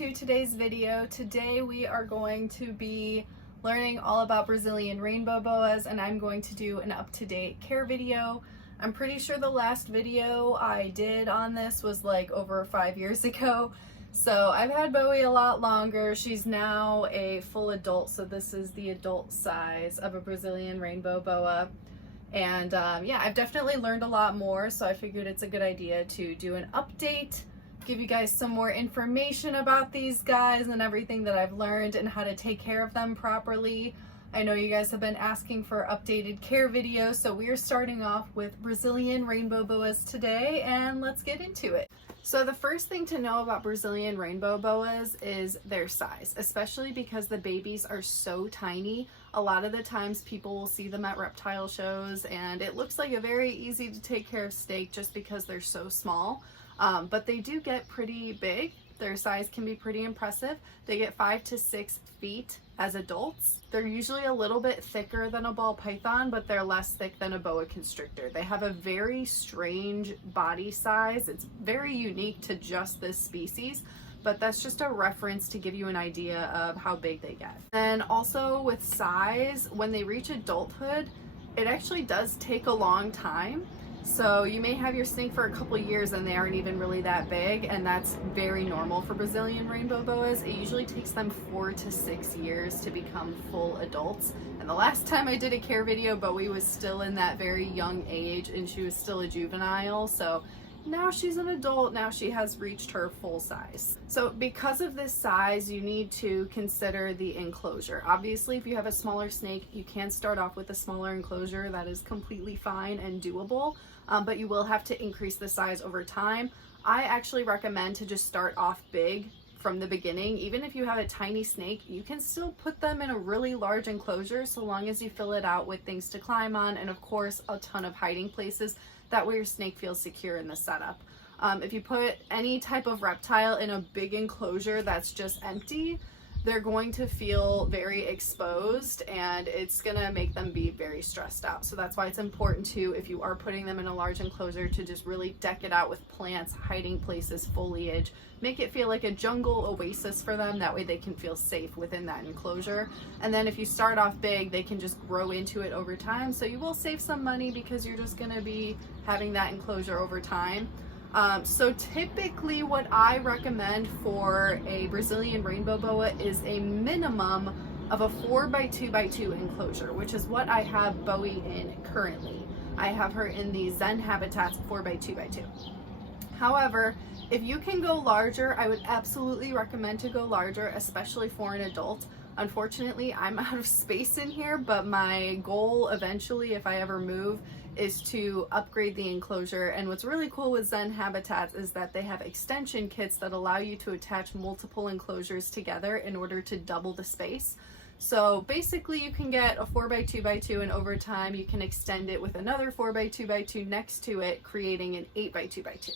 to today's video. Today we are going to be learning all about Brazilian rainbow boas, and I'm going to do an up-to-date care video. I'm pretty sure the last video I did on this was like over 5 years ago. So I've had Bowie a lot longer. She's now a full adult, so this is the adult size of a Brazilian rainbow boa. And yeah, I've definitely learned a lot more, so I figured it's a good idea to do an update, give you guys some more information about these guys and everything that I've learned and how to take care of them properly. I know you guys have been asking for updated care videos, so we are starting off with Brazilian rainbow boas today, and let's get into it. So the first thing to know about Brazilian rainbow boas is their size, especially because the babies are so tiny. A lot of the times people will see them at reptile shows and it looks like a very easy to take care of snake just because they're so small. But they do get pretty big. Their size can be pretty impressive. They get 5 to 6 feet as adults. They're usually a little bit thicker than a ball python, but they're less thick than a boa constrictor. They have a very strange body size. It's very unique to just this species, but that's just a reference to give you an idea of how big they get. And also with size, when they reach adulthood, it actually does take a long time. So you may have your snake for a couple years and they aren't even really that big, and that's very normal for Brazilian rainbow boas. It usually takes them 4 to 6 years to become full adults. And the last time I did a care video, Bowie was still in that very young age and she was still a juvenile. So now she's an adult, now she has reached her full size. So because of this size, you need to consider the enclosure. Obviously, if you have a smaller snake, you can start off with a smaller enclosure. That is completely fine and doable, but you will have to increase the size over time. I actually recommend to just start off big from the beginning. Even if you have a tiny snake, you can still put them in a really large enclosure so long as you fill it out with things to climb on and of course a ton of hiding places. That way your snake feels secure in the setup. If you put any type of reptile in a big enclosure that's just empty, they're going to feel very exposed and it's gonna make them be very stressed out. So that's why it's important to, if you are putting them in a large enclosure, to just really deck it out with plants, hiding places, foliage, make it feel like a jungle oasis for them. That way they can feel safe within that enclosure. And then if you start off big, they can just grow into it over time. So you will save some money because you're just gonna be having that enclosure over time. So typically what I recommend for a Brazilian rainbow boa is a minimum of a 4x2x2 enclosure, which is what I have Bowie in currently. I have her in the Zen Habitats 4x2x2. However, if you can go larger, I would absolutely recommend to go larger, especially for an adult. Unfortunately, I'm out of space in here, but my goal eventually, if I ever move, is to upgrade the enclosure. And what's really cool with Zen Habitats is that they have extension kits that allow you to attach multiple enclosures together in order to double the space. So basically you can get a 4x2x2 and over time you can extend it with another 4x2x2 next to it, creating an 8x2x2.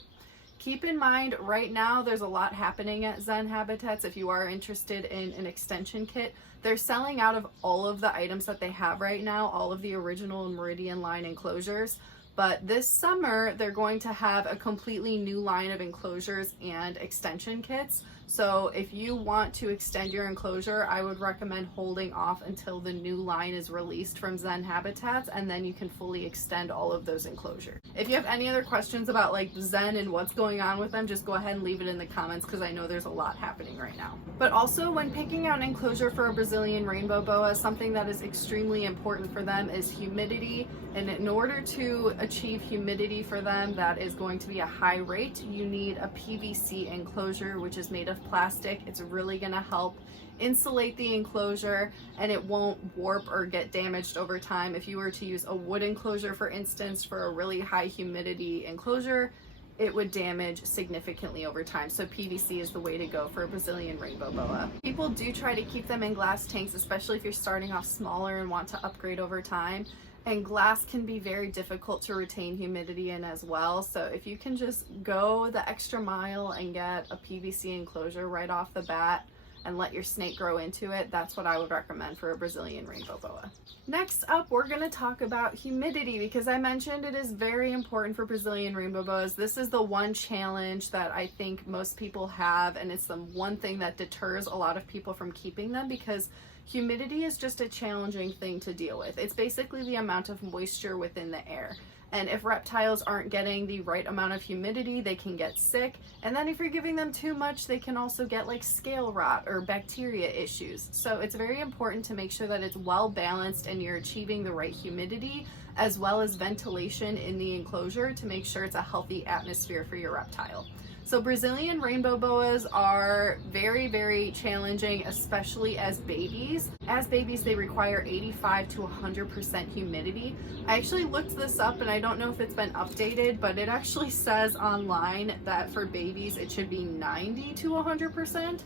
Keep in mind, right now there's a lot happening at Zen Habitats. If you are interested in an extension kit, they're selling out of all of the items that they have right now, all of the original Meridian line enclosures. But this summer, they're going to have a completely new line of enclosures and extension kits. So if you want to extend your enclosure, I would recommend holding off until the new line is released from Zen Habitats, and then you can fully extend all of those enclosures. If you have any other questions about like Zen and what's going on with them, just go ahead and leave it in the comments because I know there's a lot happening right now. But also when picking out an enclosure for a Brazilian rainbow boa, something that is extremely important for them is humidity. And in order to achieve humidity for them that is going to be a high rate, you need a PVC enclosure, which is made of plastic. It's really going to help insulate the enclosure and it won't warp or get damaged over time. If you were to use a wood enclosure, for instance, for a really high humidity enclosure, it would damage significantly over time. So PVC is the way to go for a Brazilian rainbow boa. People do try to keep them in glass tanks, especially if you're starting off smaller and want to upgrade over time. And glass can be very difficult to retain humidity in as well. So if you can just go the extra mile and get a PVC enclosure right off the bat, and let your snake grow into it, that's what I would recommend for a Brazilian rainbow boa. Next up, we're going to talk about humidity, because I mentioned it is very important for Brazilian rainbow boas. This is the one challenge that I think most people have, and it's the one thing that deters a lot of people from keeping them, because humidity is just a challenging thing to deal with. It's basically the amount of moisture within the air. And if reptiles aren't getting the right amount of humidity, they can get sick. And then if you're giving them too much, they can also get like scale rot or bacteria issues. So it's very important to make sure that it's well balanced and you're achieving the right humidity as well as ventilation in the enclosure to make sure it's a healthy atmosphere for your reptile. So Brazilian rainbow boas are very, very challenging, especially as babies. As babies, they require 85 to 100% humidity. I actually looked this up and I don't know if it's been updated, but it actually says online that for babies, it should be 90 to 100%.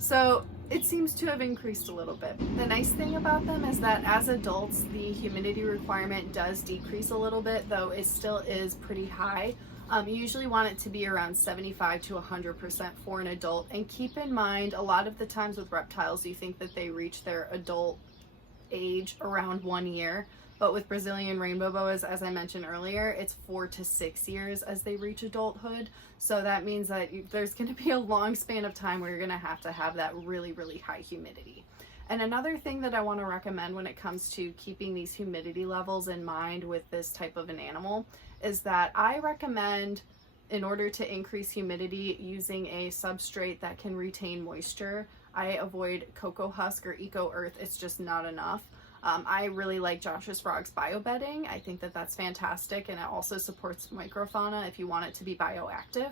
So it seems to have increased a little bit. The nice thing about them is that as adults, the humidity requirement does decrease a little bit, though it still is pretty high. You usually want it to be around 75 to 100% for an adult. And keep in mind, a lot of the times with reptiles, you think that they reach their adult age around 1 year. But with Brazilian rainbow boas, as I mentioned earlier, it's 4 to 6 years as they reach adulthood. So that means that there's going to be a long span of time where you're going to have that really, really high humidity. And another thing that I want to recommend when it comes to keeping these humidity levels in mind with this type of an animal is that I recommend, in order to increase humidity, using a substrate that can retain moisture. I avoid cocoa husk or eco earth. It's just not enough. I really like Josh's Frog's biobedding. I think that that's fantastic, and it also supports microfauna if you want it to be bioactive.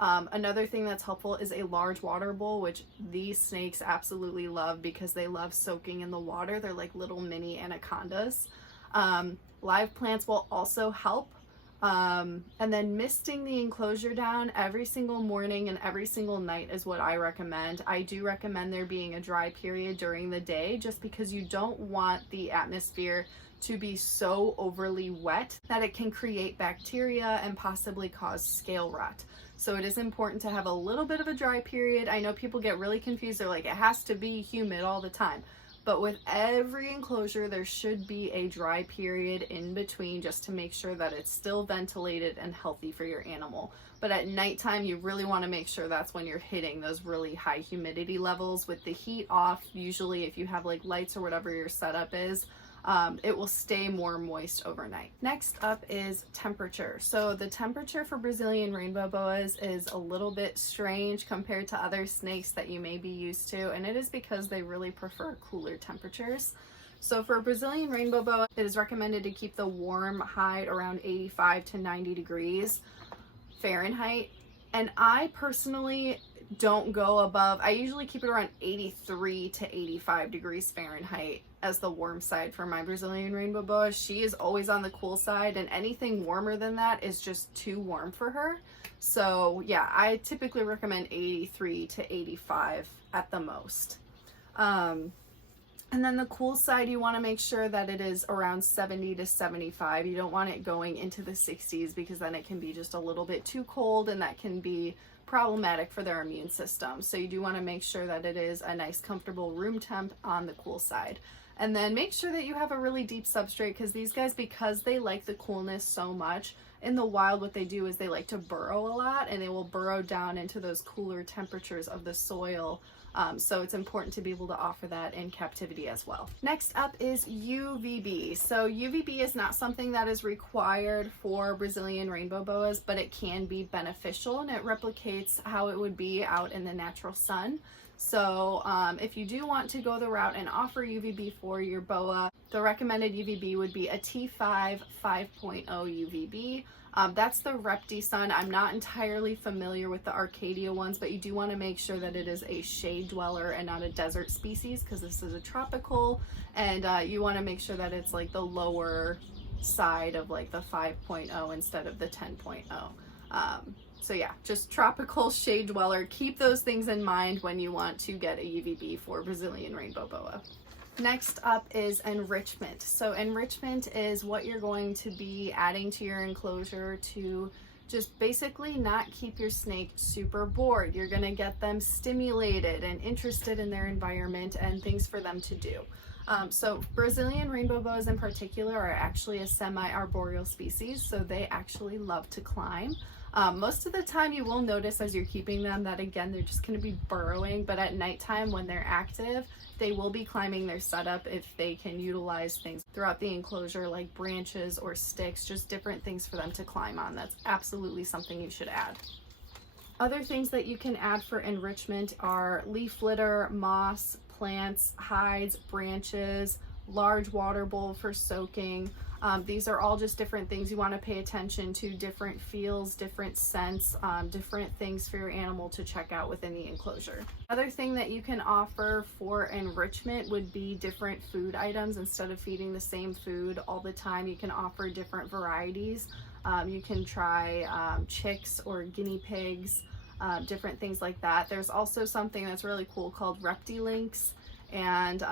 Another thing that's helpful is a large water bowl, which these snakes absolutely love because they love soaking in the water. They're like little mini anacondas. Live plants will also help. And then misting the enclosure down every single morning and every single night is what I recommend. I do recommend there being a dry period during the day, just because you don't want the atmosphere to be so overly wet that it can create bacteria and possibly cause scale rot. So it is important to have a little bit of a dry period. I know people get really confused. They're like, it has to be humid all the time. But with every enclosure, there should be a dry period in between, just to make sure that it's still ventilated and healthy for your animal. But at nighttime, you really want to make sure that's when you're hitting those really high humidity levels. With the heat off, usually if you have like lights or whatever your setup is, it will stay more moist overnight. Next up is temperature. So the temperature for Brazilian rainbow boas is a little bit strange compared to other snakes that you may be used to, and it is because they really prefer cooler temperatures. So for a Brazilian rainbow boa, it is recommended to keep the warm hide around 85 to 90 degrees Fahrenheit. And I personally don't go above, I usually keep it around 83 to 85 degrees Fahrenheit as the warm side for my Brazilian rainbow boa. She is always on the cool side, and anything warmer than that is just too warm for her. So yeah, I typically recommend 83 to 85 at the most. And then the cool side, you want to make sure that it is around 70 to 75. You don't want it going into the 60s, because then it can be just a little bit too cold, and that can be problematic for their immune system. So you do want to make sure that it is a nice comfortable room temp on the cool side. And then make sure that you have a really deep substrate, because these guys, because they like the coolness so much, in the wild what they do is they like to burrow a lot, and they will burrow down into those cooler temperatures of the soil. So it's important to be able to offer that in captivity as well. Next up is UVB. So UVB is not something that is required for Brazilian rainbow boas, but it can be beneficial, and it replicates how it would be out in the natural sun. So if you do want to go the route and offer UVB for your boa, the recommended UVB would be a T5 5.0 UVB. That's the Reptilian. I'm not entirely familiar with the Arcadia ones, but you do want to make sure that it is a shade dweller and not a desert species, because this is a tropical, and you want to make sure that it's like the lower side of like the 5.0 instead of the 10.0. So yeah, just tropical shade dweller. Keep those things in mind when you want to get a UVB for Brazilian rainbow boa. Next up is enrichment. So enrichment is what you're going to be adding to your enclosure to just basically not keep your snake super bored. You're gonna get them stimulated and interested in their environment and things for them to do. So Brazilian rainbow boas in particular are actually a semi-arboreal species, so they actually love to climb. Most of the time you will notice as you're keeping them that again they're just going to be burrowing, but at nighttime when they're active they will be climbing their setup if they can utilize things throughout the enclosure like branches or sticks, just different things for them to climb on. That's absolutely something you should add. Other things that you can add for enrichment are leaf litter, moss, plants, hides, branches, large water bowl for soaking. These are all just different things you want to pay attention to, different feels, different scents, different things for your animal to check out within the enclosure. Another thing that you can offer for enrichment would be different food items. Instead of feeding the same food all the time, you can offer different varieties. You can try chicks or guinea pigs, different things like that. There's also something that's really cool called Reptilian, and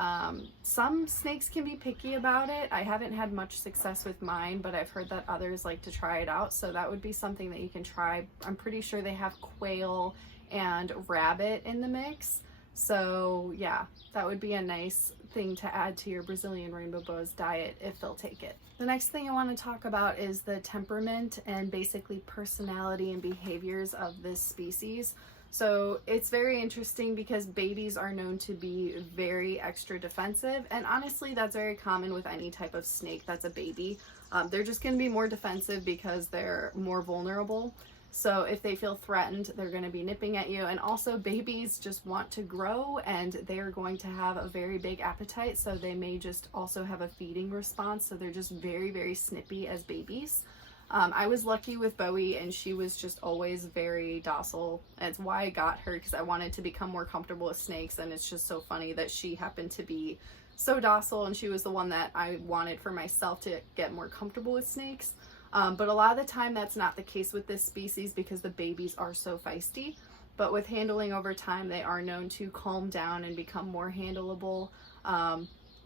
some snakes can be picky about it. I haven't had much success with mine, but I've heard that others like to try it out, so that would be something that you can try. I'm pretty sure they have quail and rabbit in the mix, so yeah, that would be a nice thing to add to your Brazilian rainbow boa's diet if they'll take it. The next thing I want to talk about is the temperament and basically personality and behaviors of this species. So it's very interesting because babies are known to be very extra defensive, and honestly that's very common with any type of snake that's a baby. They're just going to be more defensive because they're more vulnerable. So if they feel threatened, they're going to be nipping at you. And also babies just want to grow and they are going to have a very big appetite, so they may just also have a feeding response, so they're just very, very snippy as babies. I was lucky with Bowie and she was just always very docile. That's why I got her, because I wanted to become more comfortable with snakes, and it's just so funny that she happened to be so docile and she was the one that I wanted for myself to get more comfortable with snakes. But a lot of the time that's not the case with this species because the babies are so feisty. But with handling over time, they are known to calm down and become more handleable.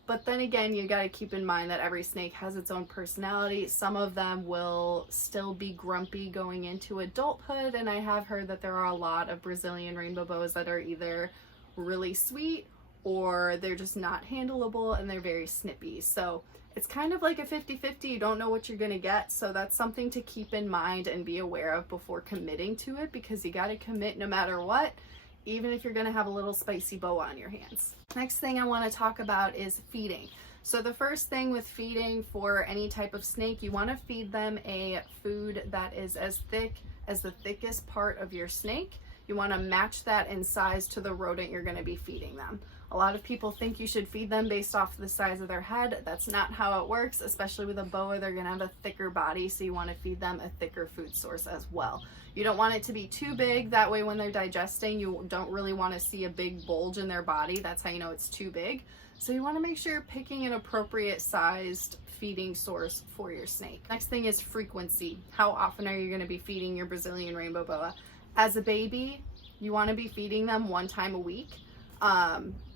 But then again, you got to keep in mind that every snake has its own personality. Some of them will still be grumpy going into adulthood, and I have heard that there are a lot of Brazilian rainbow boas that are either really sweet or they're just not handleable and they're very snippy. So it's kind of like a 50-50. You don't know what you're going to get, so that's something to keep in mind and be aware of before committing to it, because you got to commit no matter what, even if you're going to have a little spicy boa on your hands. Next thing I want to talk about is feeding. So the first thing with feeding for any type of snake, you want to feed them a food that is as thick as the thickest part of your snake. You want to match that in size to the rodent you're going to be feeding them. A lot of people think you should feed them based off the size of their head. That's not how it works, especially with a boa. They're going to have a thicker body, so you want to feed them a thicker food source as well. You don't want it to be too big, that way when they're digesting you don't really want to see a big bulge in their body. That's how you know it's too big. So you want to make sure you're picking an appropriate sized feeding source for your snake. Next thing is frequency. How often are you going to be feeding your Brazilian rainbow boa? As a baby, you want to be feeding them 1 time a week.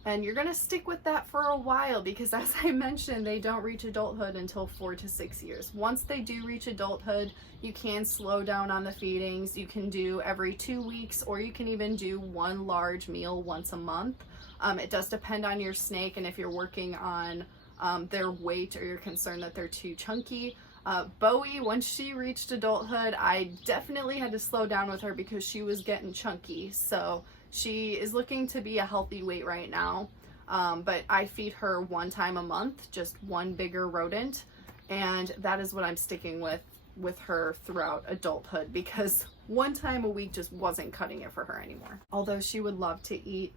And you're going to stick with that for a while because, as I mentioned, they don't reach adulthood until 4 to 6 years. Once they do reach adulthood, you can slow down on the feedings. You can do every 2 weeks, or you can even do 1 large meal once a month. It does depend on your snake and if you're working on their weight or you're concerned that they're too chunky. Bowie, once she reached adulthood, I definitely had to slow down with her because she was getting chunky. So she is looking to be a healthy weight right now, but I feed her 1 time a month, just 1 bigger rodent, and that is what I'm sticking with her throughout adulthood, because 1 time a week just wasn't cutting it for her anymore. Although she would love to eat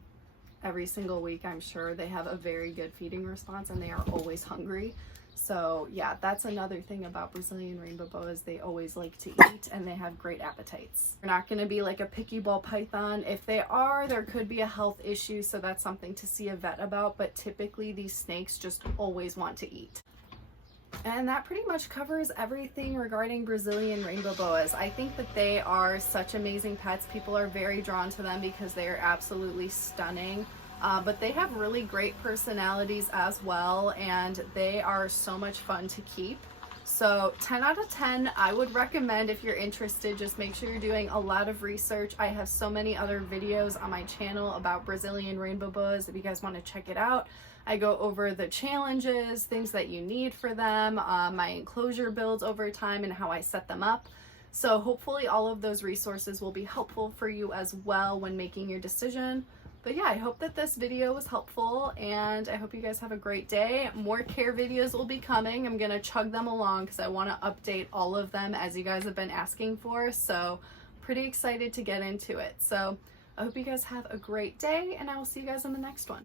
every single week, I'm sure they have a very good feeding response and they are always hungry. So yeah, that's another thing about Brazilian rainbow boas. They always like to eat and they have great appetites. They're not going to be like a picky ball python. If they are, there could be a health issue, so that's something to see a vet about, but typically these snakes just always want to eat. And that pretty much covers everything regarding Brazilian rainbow boas. I think that they are such amazing pets. People are very drawn to them because they are absolutely stunning. But they have really great personalities as well, and they are so much fun to keep. So 10 out of 10, I would recommend if you're interested, just make sure you're doing a lot of research. I have so many other videos on my channel about Brazilian rainbow boas if you guys want to check it out. I go over the challenges, things that you need for them, my enclosure builds over time and how I set them up. So hopefully all of those resources will be helpful for you as well when making your decision. But yeah, I hope that this video was helpful and I hope you guys have a great day. More care videos will be coming. I'm gonna chug them along because I want to update all of them as you guys have been asking for. So pretty excited to get into it. So I hope you guys have a great day and I will see you guys in the next one.